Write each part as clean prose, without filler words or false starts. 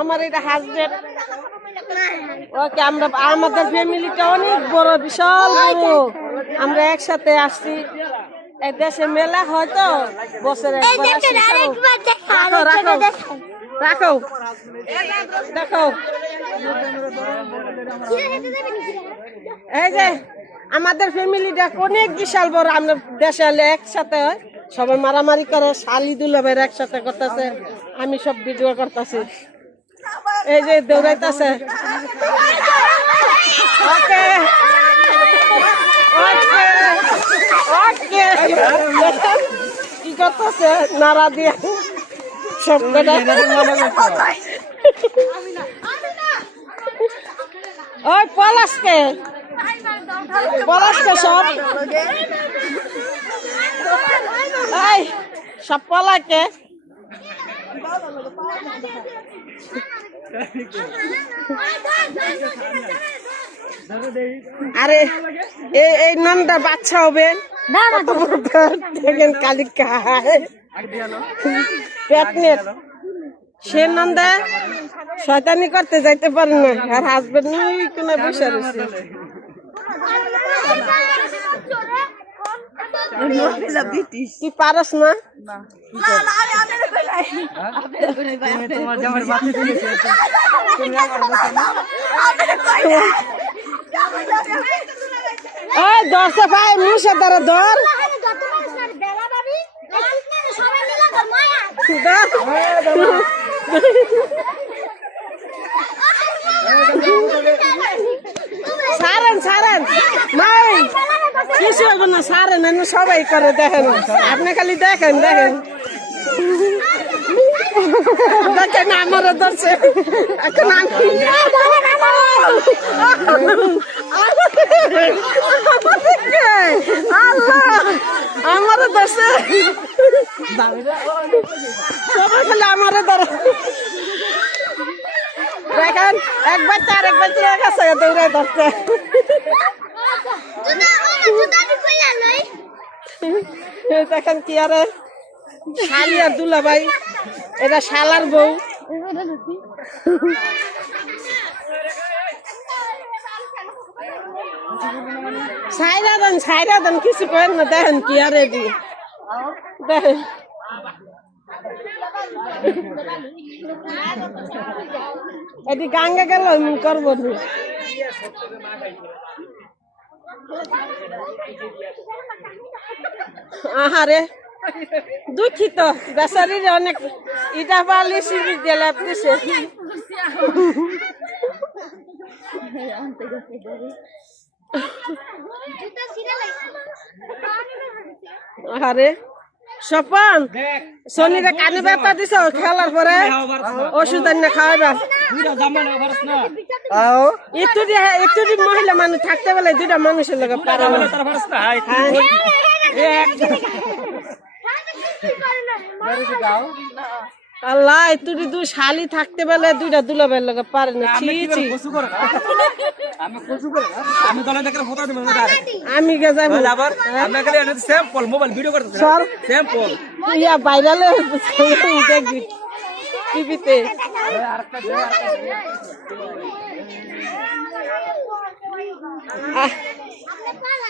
আমার এটা হাজবেন্ড ওকে আমরা আমাদের ফ্যামিলিটা অনেক বড় বিশাল বড় আমরা একসাথে আসছি এই দেশে মেলা হয়তো বছরে রাখো দেখো এই যে আমাদের ফ্যামিলিটা অনেক বিশাল বড় আমরা দেশে এলে একসাথে হয় সবাই মারামারি করে শালি দুলাভাইয়ের একসাথে করতেছে আমি সব ভিডিও করতেছি এই যে দৌড়াইতেছে ওকে ওকে ওকে কি করতেছে নাড়া দিয়ে সব ওই পলাশকে সব এই সব পলাকে আরে এই নন্দা বাচ্চা হবে দেখেন কালিকা পেটনেট সে নন্দা শয়তানি করতে যাইতে পারে না আর হাজবেন্ড কোন বসে রয়েছে তুই পারস না দশটা ভাই মুসে দ্বারা ধর সারেন মাই কিছু হবে না সারেন সবাই করে দেখেন আপনি খালি দেখেন দেখেন আমারও ধরছে এখন আল্লাহ আমারও ধরছে সবাই খালি আমারও ধর দেখেন একবার তো আরেকবার চলে গেছে দৌড়ে ধরছে দেখেন কি আরে শালি আর দুলাভাই এটা শালার বউ ছাইরা দেন কিছু করেন না দেখেন কি আরে দেখেন এটি গাঙ্গে গেল করবো আহারে দুঃখিত বেচারির অনেক ইটা পালি সিঁড়ি দিয়ে দিছে আরে স্বপন শনিরে কানে ব্যথা দিছ খেলার পরে ওষুধ আনিয়ে খাওয়াইবা একটু মহিলা মানুষ থাকতে বলে দুইটা মানুষের লোক পারে আল্লাহ তুই দু শালি থাকতে বলে দুইটা দুলাবের লোক পারে না আমি ভাইরাল দেখবি টিভিতে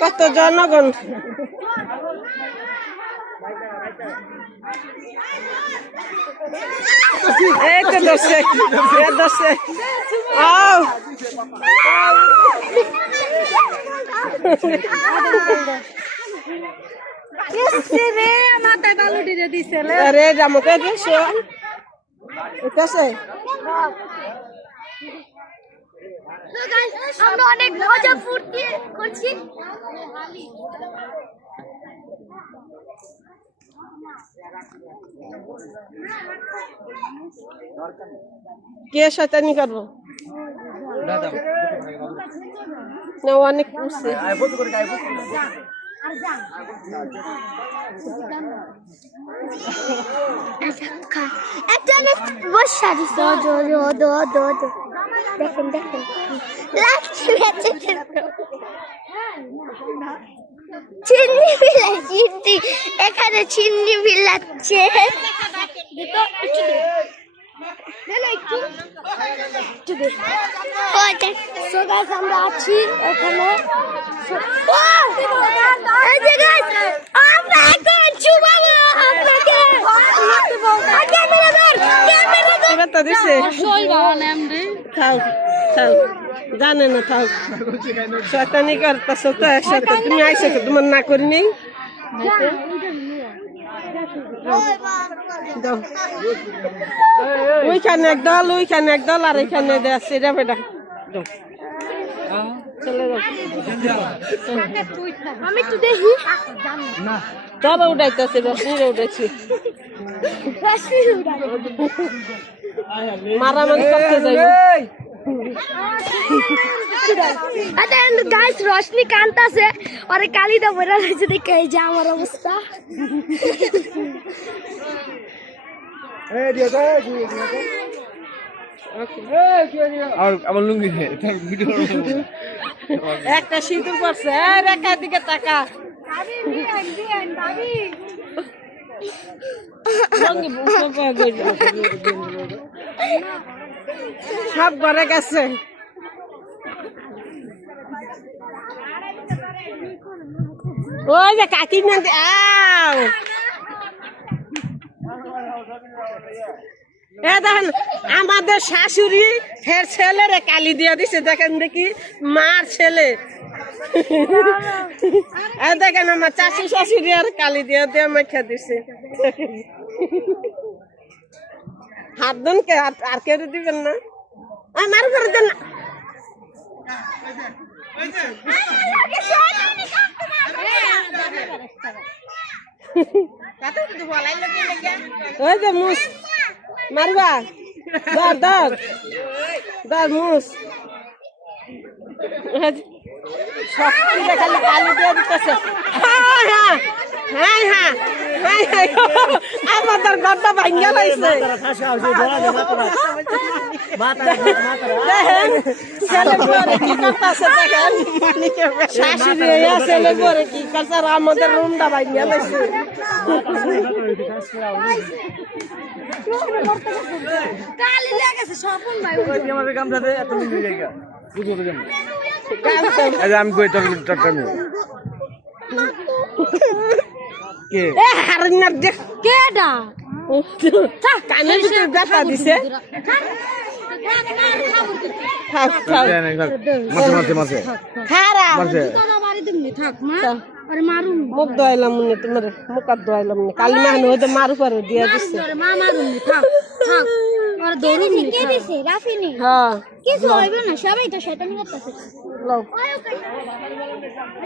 কত জনগণ এই তো দর্শক আরে আমাকে আমরা অনেক মজা ফুর্তি করছি কে শয়তানি করবো না অনেক পুষছে দেখেন চিনি চিনি বিলাচ্ছে আমরা আছি এখানে আমরা এখন চুবাবো আপনাকে এবার তো দিছে থাক থাক জানে না থাক শয়তানি করতেছ তো একসাথে তুমি আইসো তো তোমার না করি নেই দাও ওইখানে একদল আর এখানে সেটা বেটা চলে যাও আমি তো দেখি চলো উঠাইতেছে রশ্মিরে উঠেছি মারামারি করতে যাইব গাইস রশ্মি কান্তাছে আরে কালিদা বইরা রয়েছে দেখে এই যে আমার অবস্থা আমার লুঙ্গি একটা সিঁদুর পড়ছে রেখার দিকে তাকা সব ঘরে গেছে ওই যে কাকি না আও এ দেখেন আমাদের শাশুড়ি ফের ছেলেরে কালি দিয়ে দিছে দেখেন দেখি মার ছেলে দেখেন আমার চাষি শাশুড়ি আর কালি দিয়ে দিয়ে মেখে দিছে হাত দেন কে আর কেউ দিবেন না আমার করে দেন না ওই যে মুস মারবা ধর ধর ধর মুস শক্তি দেখালে কালি দিয়ে দিতেছে হ্যাঁ হ্যাঁ হ্যাঁ হ্যাঁ আমাদের গদ্দা ভাঙ্গা লাইছে দেখেন ছেলে পরে কি করতেছে দেখেন শাশুড়ি ছেলে পরে কি করছে আর আমাদের রুমটা ভাঙ্গা লাইছে কালি লেগেছে স্বপন ভাই আমাদের গামছাতে এত লুঙ্গি জায়গা বুঝবো তো কেন আমি কই তোর টট্টা নিয়ে কে এ হারনার দেখ কেডা কানের ভিতরে ব্যথা দিছে থাক থাক মাঝে মাঝে খারা মাঝে মুখ ধোয়াইলাম মনে তোমার মুখ আর ধোয়াইলাম মনে কালি মাহান হয়তো মারু পারো দিয়ে দিচ্ছে হ্যাঁ কিছু হইবে না সবাই তো শয়তানি করতেছে লও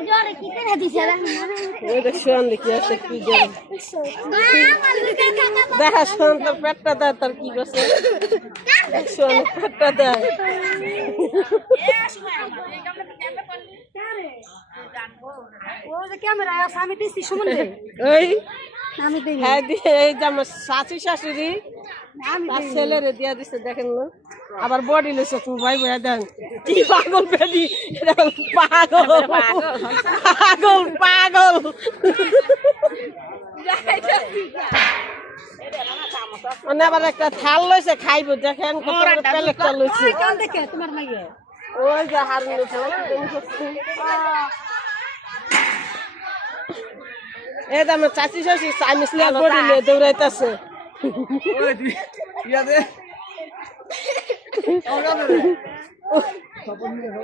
জোরে কি করে দিছে ওই দেখ শোন দেখি আছে কি জানি দেখা শোন তোর পেটটা দেয় তোর কি করছে শোন পেটটা দেয় ক্যামেরা আমি দিছি সুমনে ওই আমি দিই হ্যাঁ এই যে আমার শাশু শাশুড়ি তার ছেলেরে দিয়া দিচ্ছে দেখেন না আবার বডি লইছে তুমি ভাই ভাই দেন কি পাগল বেদি পাগল পাগল পাগল মানে আবার একটা থাল লইছে খাইবো দেখেন কত প্লেটটা লইছে তোমার মাইয়া ওই যে হারুন এই যে আমার চাচি শাশি চাইনিজ লিয়া বডি লিয়ে দৌড়াইতেছে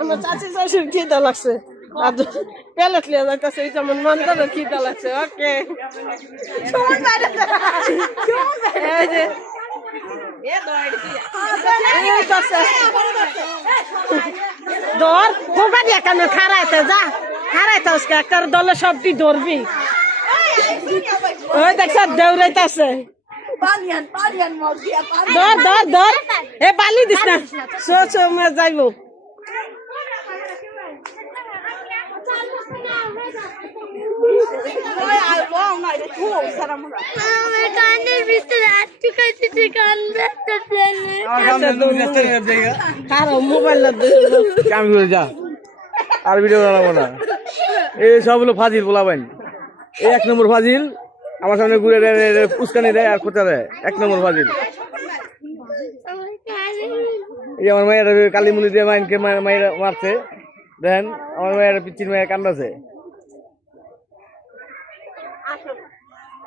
আমার চাচি শাশুর খিদা লাগছে প্যালেট লিয়ে যাইতেছে এই যেমন মন্দারের খিদা লাগছে ওকে এই যে ধর কোবাদি এখানে খারাইতে যা খারাইতে একটা দলে সবটি ধরবি ওই দেখছ দৌড়াইতেছে ধর ধর ধর এ বালি দিস না যাইব কানের ভিতরে আটকে খাইতে কান মোবাইল যা আর ভিডিও বানাবো না এই সব হলো ফাজিল বলাবেন এই 1 নম্বর ফাজিল আমার সামনে ঘুরে দেয় উস্কানি দেয় আর খোঁচা দেয় 1 নম্বর ফাজিল। এই যে আমার মায়ের কালীমুনি দিয়ে মাইনকে মায়ের মারছে দেখেন, আমার মায়ের পিচ্ছির মায়ের কান্দাছে।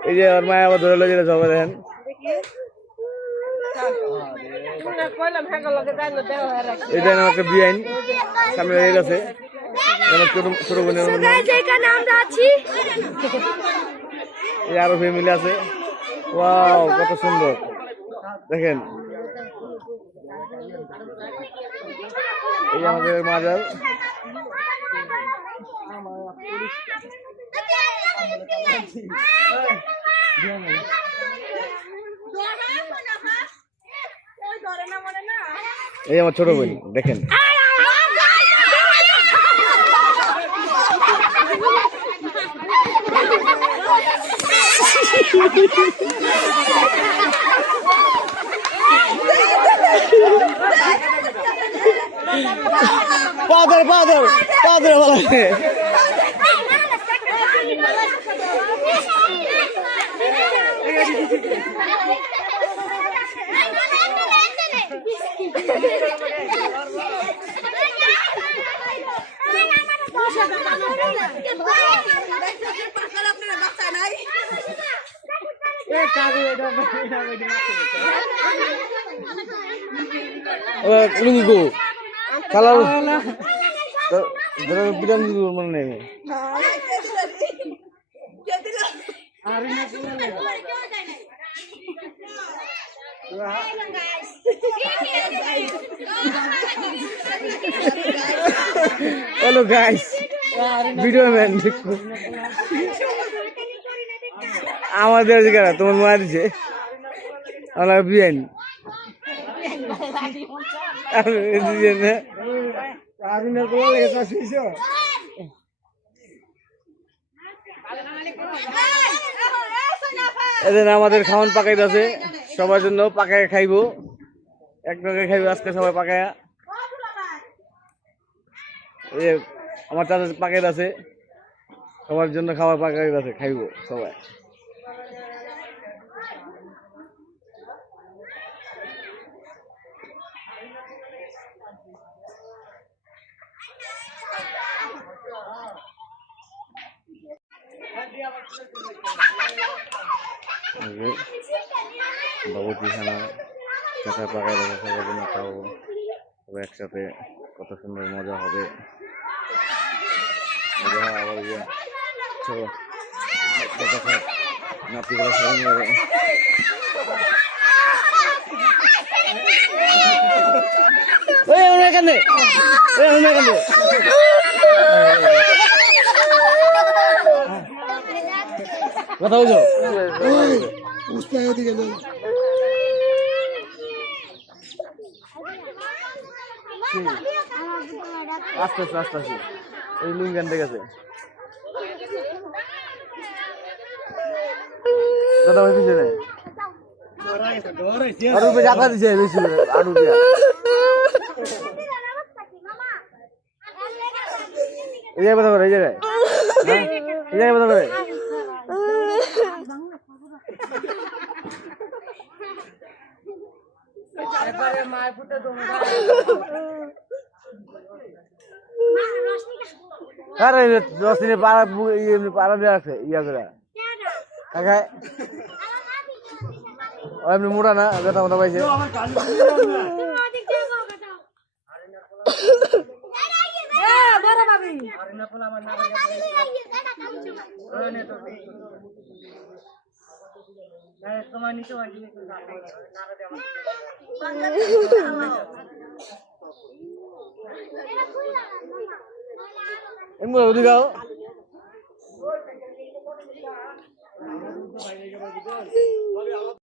এই যে আমার মায়ের আবার ধরে লয়ে যেতে হবে দেখেন। এই দেখেন একটা বিআইন সামনে রেল আছে, ছোট ছোট বোনের So guys, এখানে আমরা আছি। এই আরো ফ্যামিলি আছে। ওয়াও কত সুন্দর দেখেন। এই আমাদের মাজার। এই আমার ছোট বোন দেখেন। পাদর পাদর পাদর ভালো লুঙ্গি খেলা বিরান মনে নেই। হ্যালো গাইস, ভিডিও ম্যান আমাদের তোমার মা দিছে আমার বিয়ান এদের আমাদের খাওয়ান পাকাইতেছে সবার জন্য, পাকায় খাইবো, এক নগে খাইবো আজকে সবাই পাকায়া। এই আমার চাচা পাকাইতেছে সবার জন্য, খাবার পাকাইতেছে, খাইবো সবাই। বাবুজিখানা চাচা পাকাই রাখে সবার জন্য খাবো সবাই একসাথে, কত সুন্দর মজা হবে। নাতিগুলো সবাই মিলে কথা বলছো আস্তে আস্তে আস্তে আস্তে এই লুঙ্গান দেখেছে দাদা ভাই পিছনে আর রূপে জাতা দিছে বেশি করে আর রূপে এই জায়গায় কথা করে এই জায়গায় এই জায়গায় কথা করে আরে রসিনে পাড়া পাড়া দেওয়া আছে ইয়া করে কাকায় এমনি মোটা না ব্যথা মোটা পাইছে এমনি ওদিকে যাও